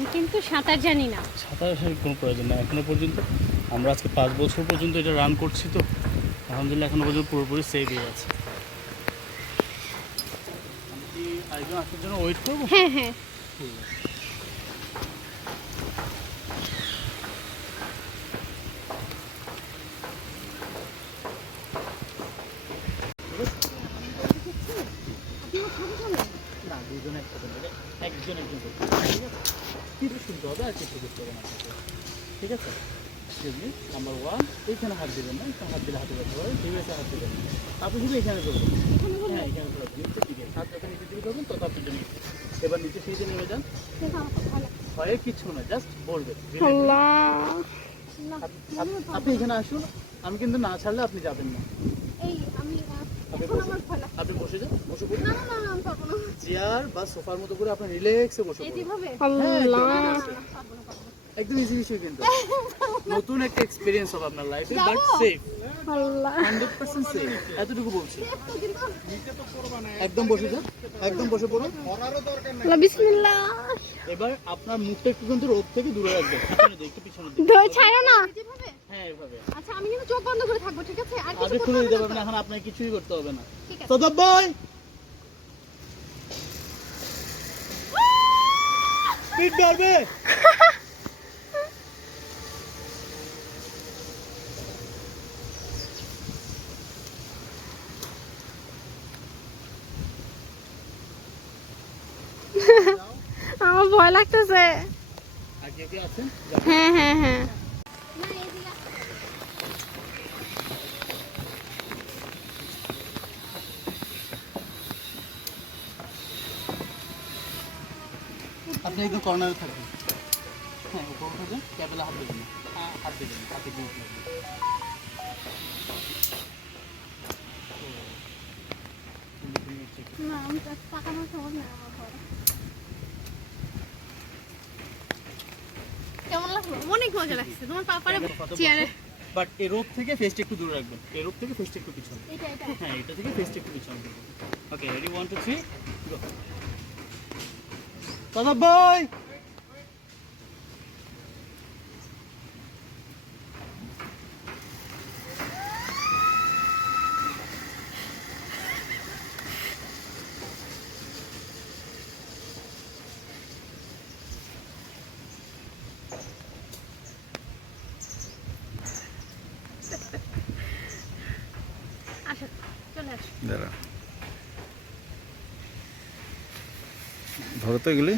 আমি কিন্তু সাঁতার জানি না। সাঁতার আসার কোনো প্রয়োজন না এখনও পর্যন্ত আমরা আজকে পাঁচ বছর পর্যন্ত এটা রান করছি তো। আলহামদুলিল্লাহ এখনও পর্যন্ত পুরোপুরি সেভই আছে। আরেকজন আসার জন্য ওয়েট করব? হ্যাঁ হ্যাঁ। ঠিক আছে। না দুজনে একজন একজন আছে শুনতে হবে আর কিছু করতে হবে না ঠিক আছে নাম্বার ওয়ান এইখানে হাত দিবেন না এখানে হাত দিলে হাতে ব্যথা আছে হাত দিবেন আপনি শুধু এখানে করবেন হ্যাঁ এখানে করবেন নিচে ঠিক আছে হাত যখন নিচে দিকে করবেন তত আপনার জন্য এবার নিচে সেই নেমে যান ভয়ের কিছু না জাস্ট বলবেন আপনি এখানে আসুন আমি কিন্তু না ছাড়লে আপনি যাবেন না আপনি আপনি বসে যান বসে পড়ুন। না না না আমি পারব না। চেয়ার বা সোফার মতো করে আপনি রিল্যাক্সে বসে পড়ুন। যেভাবে। হ্যাঁ, একদম না। একদম ইজি বিষয় কিন্তু। নতুন একটা এক্সপিরিয়েন্স হবে আপনার লাইফে বাট সেফ আল্লাহ। এতটুকু বলছি। একদম বসে যান একদম বসে পড়ুন। আল্লাহ, বিসমিল্লাহ। এবার আপনার মুখটা একটু কিন্তু রোদ থেকে দূরে রাখবেন পিছনে দিকে একটু পিছনে দিকে। ধরে ছাড়ো না। হ্যাঁ এভাবে। আচ্ছা আমি কিন্তু চোখ বন্ধ করে থাকব ঠিক আছে? আর কিছু করতে হবে না এখন আপনার কিছুই করতে হবে না। ঠিক আছে সদব ভাই স্পিড আমার ভয় লাগতেছে। আর কে কে আছেন? হ্যাঁ হ্যাঁ হ্যাঁ। আপনি একদম কর্নারে থাকবেন। হ্যাঁ উপর উঠে যান হাত দেবেন হ্যাঁ হাত দেবেন হাতে গ্রিপ লাগবে না আমি তাকানোর সময় না আমার ভয় কেমন লাগল? অনেক মজা লাগছে। তোমার পাপারে চেয়ারে বাট এই থেকে ফেসটা একটু দূরে রাখবেন। এই থেকে ফেসটা একটু পিছনে। হ্যাঁ এটা থেকে ফেসটা একটু পিছনে। Okay ready one two three go দাদা ভাই আসো চলে আসো দাঁড়া ধরো তো এগুলি।